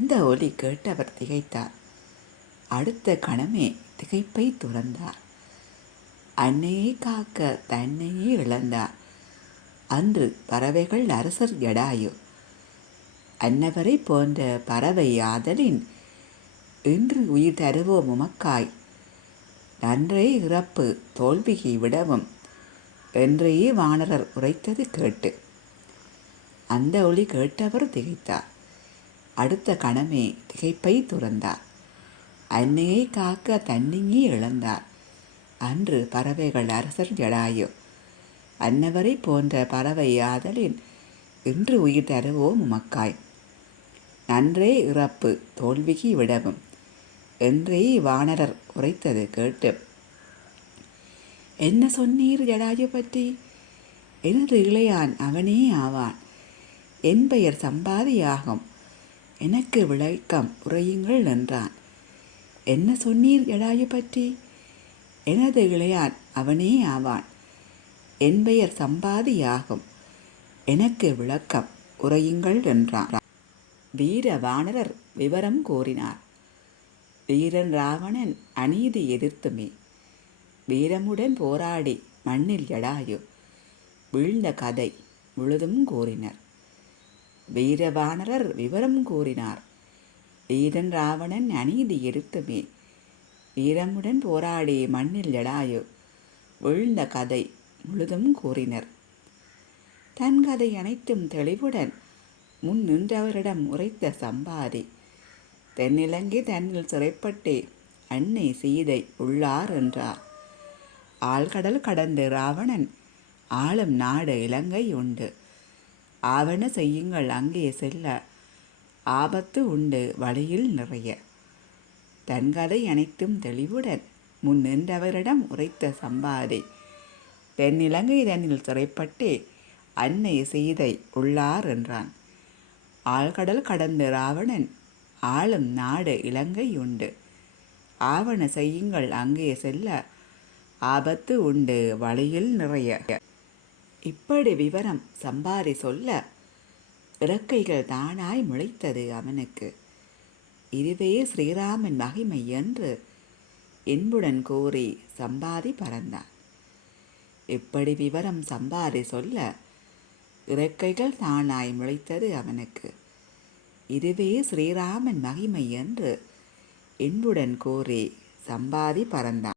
அந்த ஒலி கேட்டவர் திகைத்தார். அடுத்த கணமே திகைப்பை துறந்தார். அன்னையை காக்க தன்னையே இழந்தார். அன்று பறவைகள் அரசர் ஜடாயு. அன்னவரை போன்ற பறவை ஆதலின் இன்று உயிர் தருவோம் உமக்காய். நன்றே இறப்பு தோல்வியை விடவும் என்றே வானரர் உரைத்தது கேட்டு. அந்த ஒலி கேட்டவர் திகைத்தார். அடுத்த கணமே திகைப்பை துறந்தார். அன்னையை காக்க தன்னையே இழந்தார். அன்று பறவைகள் அரசர் ஜடாயு. அன்னவரை போன்ற பறவை ஆதலின் இன்று உயிர் தருவோம் உமக்காய். நன்றே இறப்பு தோல்விக்கு விடவும் என்றே வானரர் உரைத்தது கேட்டு. என்ன சொன்னீர் ஜடாயு பற்றி? எனது இளையான் அவனே ஆவான். என் பெயர் சம்பாதியாகும். எனக்கு விளக்கம் உரையுங்கள் என்றான். என்ன சொன்னீர் ஜடாயு பற்றி? எனது இளையான் அவனே ஆவான். என் பெயர் சம்பாதியாகும். எனக்கு விளக்கம் உரையுங்கள் என்றான். வீர வானரர் விவரம் கூறினார். வீரன் ராவணன் அநீதி எதிர்த்துமே வீரமுடன் போராடி மண்ணில் ஜடாயு வீழ்ந்த கதை முழுதும் கூறினர். வீரவானரர் விவரம் கூறினார். வீரன் ராவணன் அநீதி எதிர்த்துமே வீரமுடன் போராடி மண்ணில் ஜடாயு வீழ்ந்த கதை முழுதும் கூறினர். தன் கதை அனைத்தும் தெளிவுடன் முன் நின்றவரிடம் உரைத்த சம்பாதி தென்னிலங்கை தன்னில் சிறைப்பட்டே அன்னை சீதை உள்ளார் என்றார். ஆழ்கடல் கடந்து ராவணன் ஆளும் நாடு இலங்கை உண்டு. ஆவன செய்யுங்கள் அங்கே செல்ல ஆபத்து உண்டு வழியில் நிறைய. தன் கதை அனைத்தும் தெளிவுடன் முன் நின்றவரிடம் உரைத்த சம்பாதி தென்னிலங்கை தன்னில் சிறைப்பட்டே அன்னை சீதை உள்ளார் என்றான். ஆழ்கடல் கடந்து ராவணன் ஆளும் நாடு இலங்கை உண்டு. ஆவன செய்யுங்கள் அங்கே செல்ல ஆபத்து உண்டு வழியில் நிறைய. இப்படி விவரம் சம்பாதி சொல்ல இறக்கைகள் தானாய் முளைத்தது அவனுக்கு. இதுவே ஸ்ரீராமன் மகிமை என்று என்புடன் கூறி சம்பாதி பறந்தான். இப்படி விவரம் சம்பாதி சொல்ல இறக்கைகள் தானாய் முளைத்தது அவனுக்கு. இதுவே ஸ்ரீராமன் மகிமை என்று என்புடன் கூறி சம்பாதி பறந்தான்.